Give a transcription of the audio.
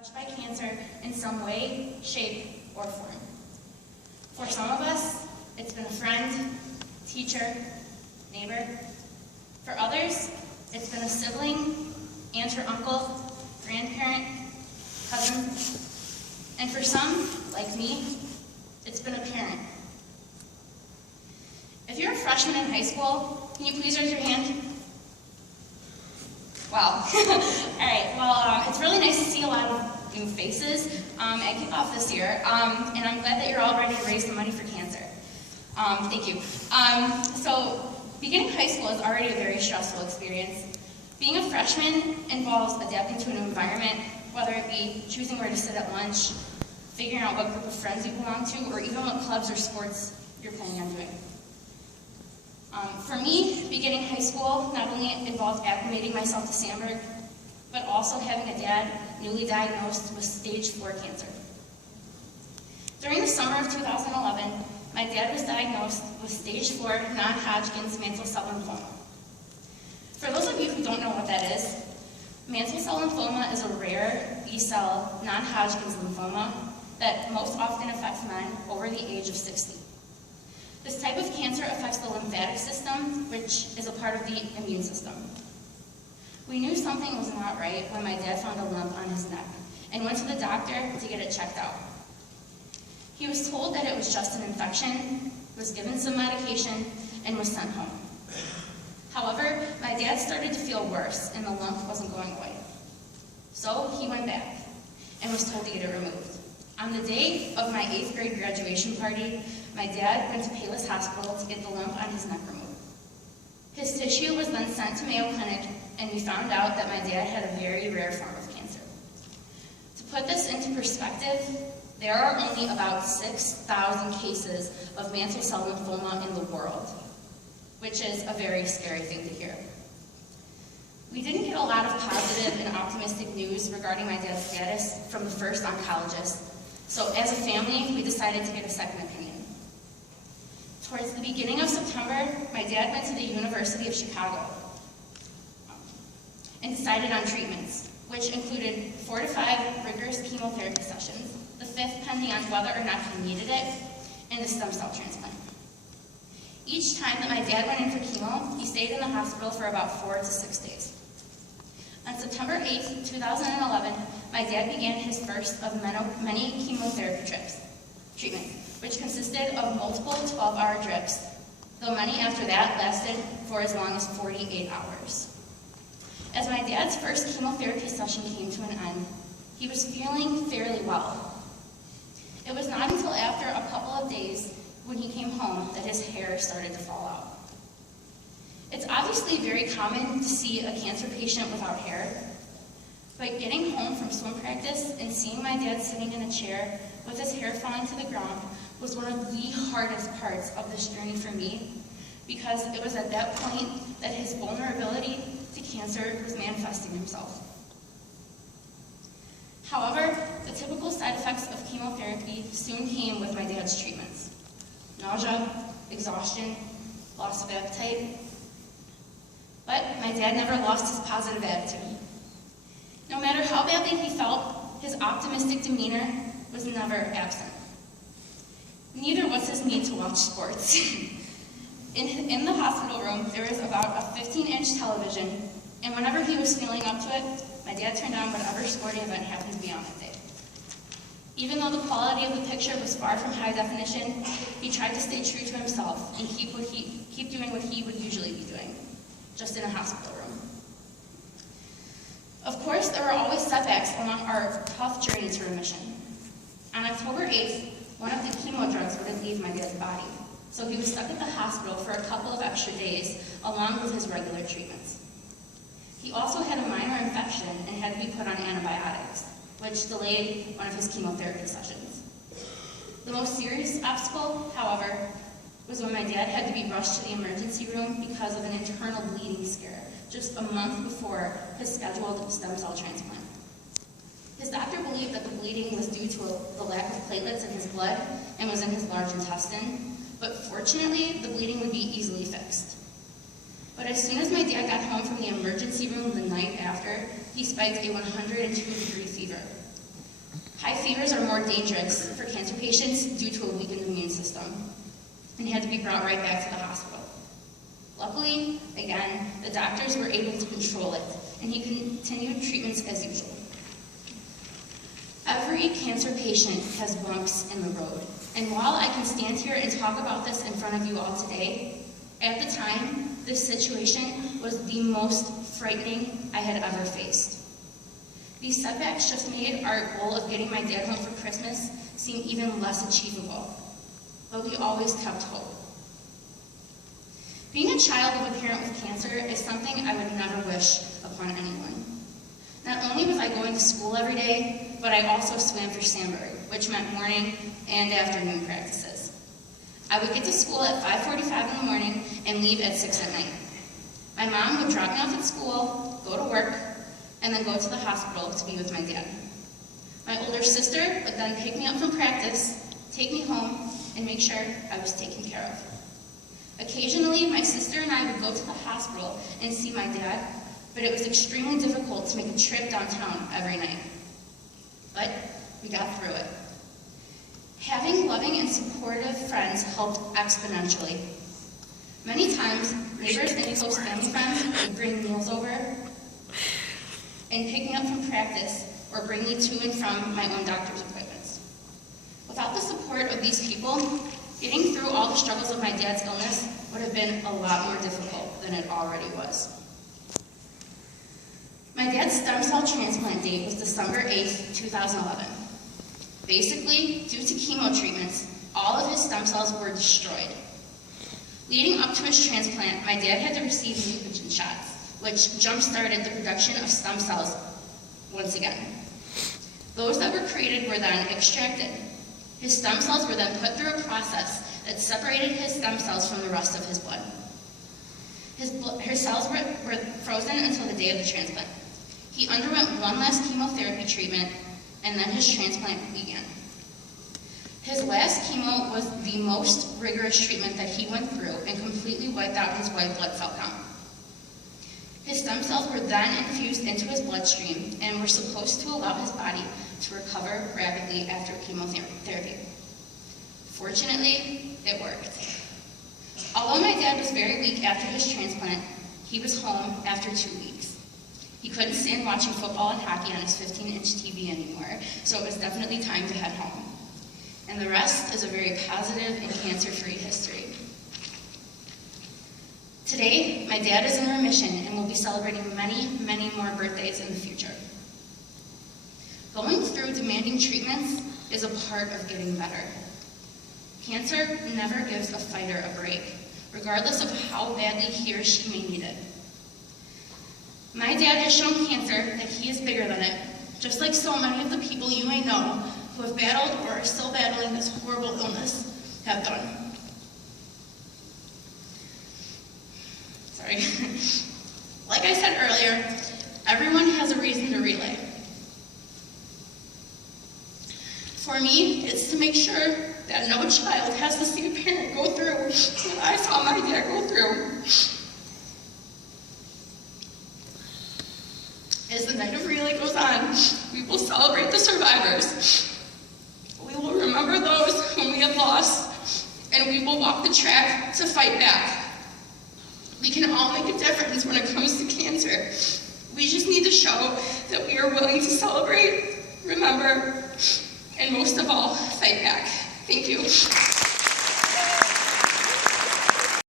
touched by cancer in some way, shape, or form. For some of us, it's been a friend, teacher, neighbor. For others, it's been a sibling, aunt or uncle, grandparent, cousin. And for some, like me, it's been a parent. If you're a freshman in high school, can you please raise your hand? Wow. All right, well, it's really nice to see a lot of new faces at Kickoff this year, and I'm glad that you're all ready to raise the money for cancer. Thank you. So, beginning high school is already a very stressful experience. Being a freshman involves adapting to an environment, whether it be choosing where to sit at lunch, figuring out what group of friends you belong to, or even what clubs or sports you're planning on doing. For me, beginning high school not only involved acclimating myself to Sandberg, but also having a dad newly diagnosed with stage 4 cancer. During the summer of 2011, my dad was diagnosed with stage 4 non-Hodgkin's mantle cell lymphoma. For those of you who don't know what that is, mantle cell lymphoma is a rare B-cell non-Hodgkin's lymphoma that most often affects men over the age of 60. This type of cancer affects the lymphatic system, which is a part of the immune system. We knew something was not right when my dad found a lump on his neck and went to the doctor to get it checked out. He was told that it was just an infection, was given some medication, and was sent home. However, my dad started to feel worse and the lump wasn't going away. So he went back and was told to get it removed. On the day of my 8th grade graduation party, my dad went to Payless Hospital to get the lump on his neck removed. His tissue was then sent to Mayo Clinic, and we found out that my dad had a very rare form of cancer. To put this into perspective, there are only about 6,000 cases of mantle cell lymphoma in the world, which is a very scary thing to hear. We didn't get a lot of positive and optimistic news regarding my dad's status from the first oncologist, so as a family, we decided to get a second opinion. Towards the beginning of September, my dad went to the University of Chicago and decided on treatments, which included 4 to 5 rigorous chemotherapy sessions, the 5th pending on whether or not he needed it, and the stem cell transplant. Each time that my dad went in for chemo, he stayed in the hospital for about 4 to 6 days. On September 8th, 2011, my dad began his first of many chemotherapy treatments, which consisted of multiple 12-hour drips, though many after that lasted for as long as 48 hours. As my dad's first chemotherapy session came to an end, he was feeling fairly well. It was not until after a couple of days when he came home that his hair started to fall out. It's obviously very common to see a cancer patient without hair, but getting home from swim practice and seeing my dad sitting in a chair with his hair falling to the ground was one of the hardest parts of this journey for me, because it was at that point that his vulnerability to cancer was manifesting himself. However, the typical side effects of chemotherapy soon came with my dad's treatments: nausea, exhaustion, loss of appetite. But my dad never lost his positive attitude. No matter how badly he felt, his optimistic demeanor was never absent. Neither was his need to watch sports. In the hospital room, there was about a 15-inch television, and whenever he was feeling up to it, my dad turned on whatever sporting event happened to be on that day. Even though the quality of the picture was far from high definition, he tried to stay true to himself and keep doing what he would usually be doing, just in a hospital room. Of course, there were always setbacks along our tough journey to remission. On October 8th, one of the chemo drugs wouldn't leave my dad's body, so he was stuck at the hospital for a couple of extra days, along with his regular treatments. He also had a minor infection and had to be put on antibiotics, which delayed one of his chemotherapy sessions. The most serious obstacle, however, was when my dad had to be rushed to the emergency room because of an internal bleeding scare, just a month before his scheduled stem cell transplant. His doctor believed that the bleeding was due to the lack of platelets in his blood and was in his large intestine, but fortunately, the bleeding would be easily fixed. But as soon as my dad got home from the emergency room the night after, he spiked a 102-degree fever. fevers are more dangerous for cancer patients due to a weakened immune system, and had to be brought right back to the hospital. Luckily, again, the doctors were able to control it, and he continued treatments as usual. Every cancer patient has bumps in the road, and while I can stand here and talk about this in front of you all today, at the time, this situation was the most frightening I had ever faced. These setbacks just made our goal of getting my dad home for Christmas seem even less achievable, but we always kept hope. Being a child of a parent with cancer is something I would never wish upon anyone. Not only was I going to school every day, but I also swam for Sandberg, which meant morning and afternoon practices. I would get to school at 5:45 in the morning and leave at 6 at night. My mom would drop me off at school, go to work, and then go to the hospital to be with my dad. My older sister would then pick me up from practice, take me home, and make sure I was taken care of. Occasionally, my sister and I would go to the hospital and see my dad, but it was extremely difficult to make a trip downtown every night. But we got through it. Having loving and supportive friends helped exponentially. Many times, neighbors and close family friends would bring meals over and pick me up from practice or bring me to and from my own doctor's appointments. Without the support of these people, getting through all the struggles of my dad's illness would have been a lot more difficult than it already was. My dad's stem cell transplant date was December 8th, 2011. Basically, due to chemo treatments, all of his stem cells were destroyed. Leading up to his transplant, my dad had to receive nucleation shots, which jump-started the production of stem cells once again. Those that were created were then extracted. His stem cells were then put through a process that separated his stem cells from the rest of his blood. His cells were frozen until the day of the transplant. He underwent one last chemotherapy treatment, and then his transplant began. His last chemo was the most rigorous treatment that he went through and completely wiped out his white blood cell count. His stem cells were then infused into his bloodstream and were supposed to allow his body to recover rapidly after chemotherapy. Fortunately, it worked. Although my dad was very weak after his transplant, he was home after 2 weeks. He couldn't stand watching football and hockey on his 15-inch TV anymore, so it was definitely time to head home. And the rest is a very positive and cancer-free history. Today, my dad is in remission and will be celebrating many, many more birthdays in the future. Going through demanding treatments is a part of getting better. Cancer never gives a fighter a break, regardless of how badly he or she may need it. My dad has shown cancer that he is bigger than it, just like so many of the people you may know who have battled or are still battling this horrible illness have done. Sorry. Like I said earlier, everyone has a reason to relay. For me, it's to make sure that no child has to see a parent go through what I saw my dad go through. As the night of relay goes on, we will celebrate the survivors. We will remember those whom we have lost, and we will walk the track to fight back. We can all make a difference when it comes to cancer. We just need to show that we are willing to celebrate, remember, and most of all, fight back. Thank you.